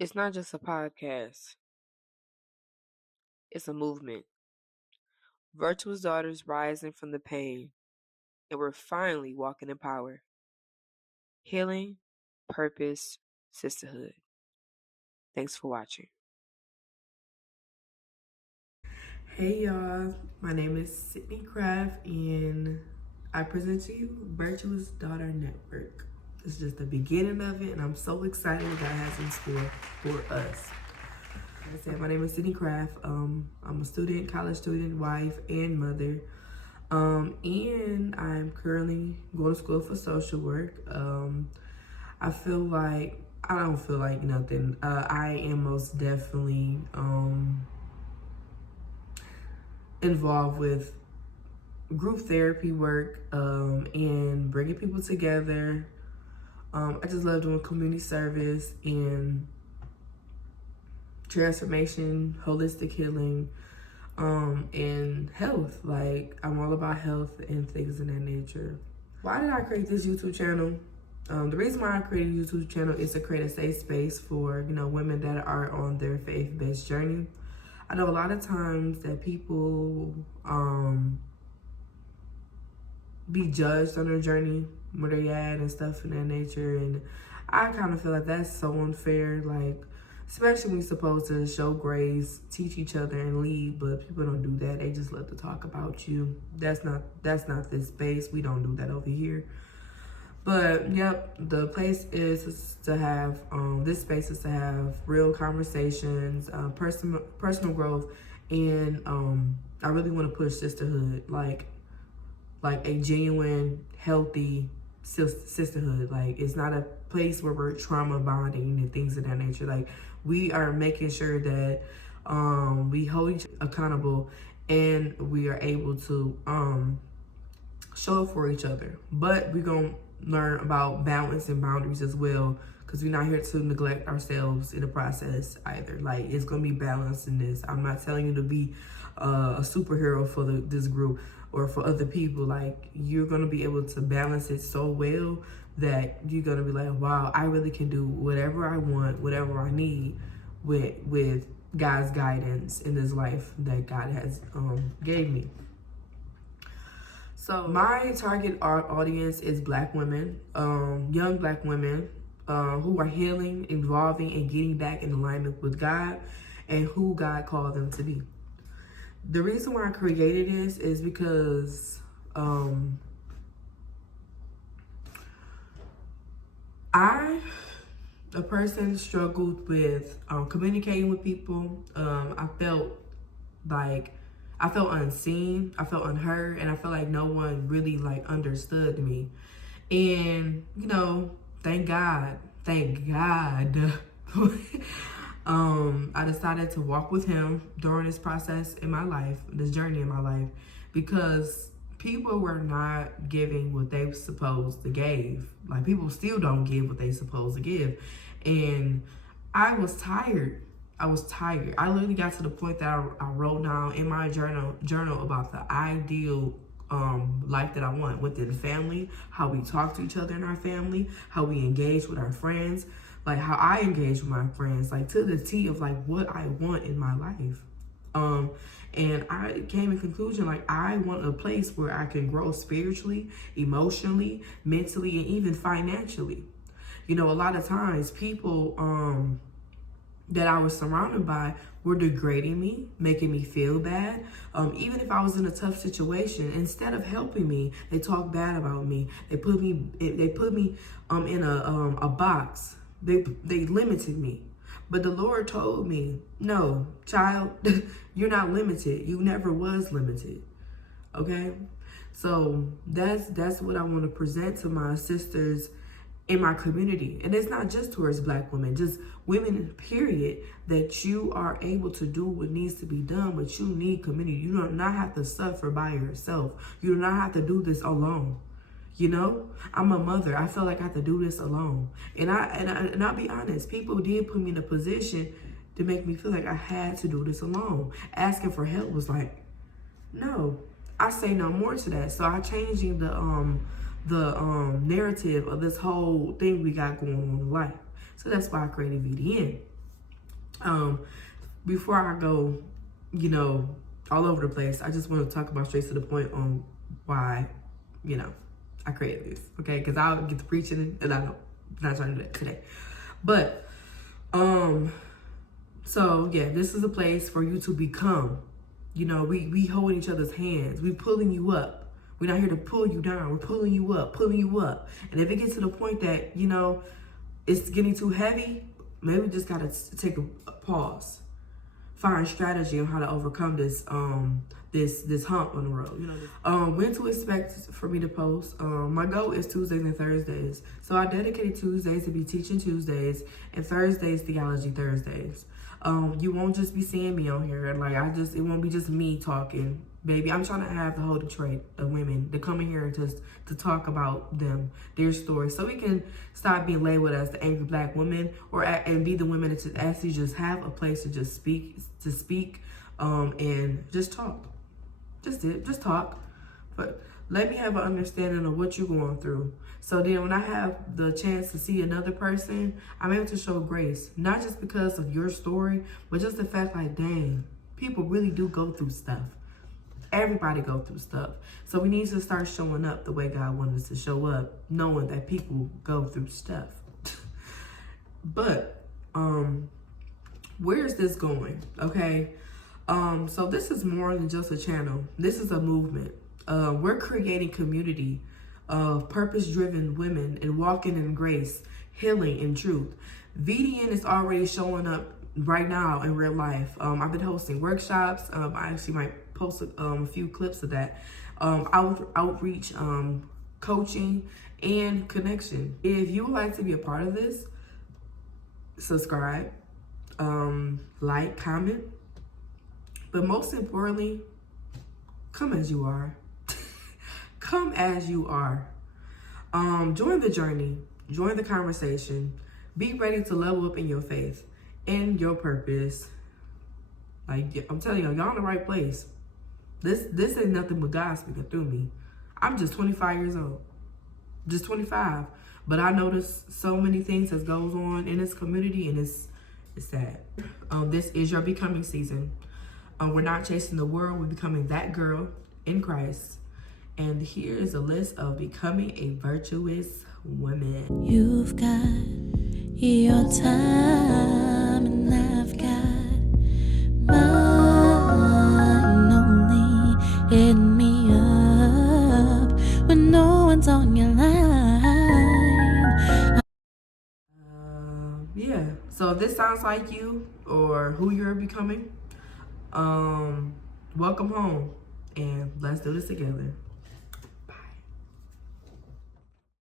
It's not just a podcast, it's a movement. Virtuous daughters rising from the pain, and we're finally walking in power. Healing, purpose, sisterhood. Thanks for watching. Hey y'all, my name is Sydney Craft and I present to you Virtuous Daughter Network. It's just the beginning of it and I'm so excited what God has in store for us. Like I said, my name is Sydney Craft. I'm a student, college student, wife, and mother. And I'm currently going to school for social work. I don't feel like nothing. I am most definitely involved with group therapy work and bringing people together. I just love doing community service and transformation, holistic healing, and health. Like, I'm all about health and things of that nature. Why did I create this YouTube channel? The reason why I created a YouTube channel is to create a safe space for, women that are on their faith-based journey. I know a lot of times that people be judged on their journey, where they at and stuff in that nature. And I kind of feel like that's so unfair. Like, especially when you're supposed to show grace, teach each other, and lead, but people don't do that. They just love to talk about you. That's not this space. We don't do that over here. But yep, the place is to have this space is to have real conversations, personal growth, and I really want to push sisterhood, like a genuine, healthy sisterhood. Like, it's not a place where we're trauma bonding and things of that nature. Like, we are making sure that we hold each accountable and we are able to show up for each other. But we're going to learn about balance and boundaries as well, because we're not here to neglect ourselves in the process either. Like, it's going to be balance in this. I'm not telling you to be a superhero for this group or for other people. Like, you're going to be able to balance it so well that you're going to be like, wow, I really can do whatever I want, whatever I need with God's guidance in this life that God has gave me. So my target audience is Black women, young Black women who are healing, evolving, and getting back in alignment with God and who God called them to be. The reason why I created this is because a person struggled with communicating with people. I felt unseen, I felt unheard, and I felt like no one really understood me. And thank God, I decided to walk with him during this process in my life, this journey in my life, because people were not giving what they were supposed to give. Like, people still don't give what they supposed to give. And I was tired. I literally got to the point that I wrote down in my journal about the ideal life that I want within family, how we talk to each other in our family, how we engage with our friends, like how I engage with my friends, like to the T of like what I want in my life. And I came in conclusion, like, I want a place where I can grow spiritually, emotionally, mentally, and even financially. A lot of times people that I was surrounded by were degrading me, making me feel bad. Even if I was in a tough situation, instead of helping me, they talked bad about me. They put me in a box. They limited me. But the Lord told me, no, child, you're not limited. You never was limited. Okay? So that's what I want to present to my sisters in my community. And it's not just towards Black women, just women, period, that you are able to do what needs to be done, but you need community. You do not have to suffer by yourself. You do not have to do this alone. I'm a mother. I feel like I have to do this alone. And I'll be honest, people did put me in a position to make me feel like I had to do this alone. Asking for help was like, no, I say no more to that. So I changing the narrative of this whole thing we got going on in life. So that's why I created VDN. Um, before I go, you know, all over the place, I just want to talk about straight to the point on why, you know, I created this, okay? Because I'll get to preaching and I'm not trying to do that today. But, so yeah, this is a place for you to become. You know, we holding each other's hands. We pulling you up. We're not here to pull you down. We're pulling you up, pulling you up. And if it gets to the point that, you know, it's getting too heavy, maybe we just gotta take a pause, find strategy on how to overcome this this hump on the road. You know, when to expect for me to post. My goal is Tuesdays and Thursdays, so I dedicated Tuesdays to be teaching Tuesdays and Thursdays theology Thursdays. You won't just be seeing me on here, like it won't be just me talking. Baby, I'm trying to have the whole Detroit of women to come in here and just to talk about them, their stories, so we can stop being labeled as the angry black woman, and be the women that actually just have a place to just speak, and just talk, just talk. But let me have an understanding of what you're going through. So then when I have the chance to see another person, I'm able to show grace, not just because of your story, but just the fact like, dang, people really do go through stuff. Everybody go through stuff. So we need to start showing up the way God wanted us to show up, knowing that people go through stuff. But where is this going? Okay. So this is more than just a channel. This is a movement. We're creating community of purpose-driven women and walking in grace, healing, and truth. VDN is already showing up right now in real life. I've been hosting workshops. I actually might post a few clips of that. Outreach, coaching, and connection. If you would like to be a part of this, subscribe, like, comment, but most importantly, come as you are. Come as you are. Join the journey, join the conversation, be ready to level up in your faith, in your purpose. Like, I'm telling y'all in the right place. This ain't nothing but God speaking through me. I'm just 25 years old, just 25. But I notice so many things that goes on in this community, and it's sad. This is your becoming season. We're not chasing the world, we're becoming that girl in Christ. And here is a list of becoming a virtuous woman. You've got your time, and I've got mine. Only hit me up when no one's on your line. Yeah, so if this sounds like you or who you're becoming, welcome home, and let's do this together.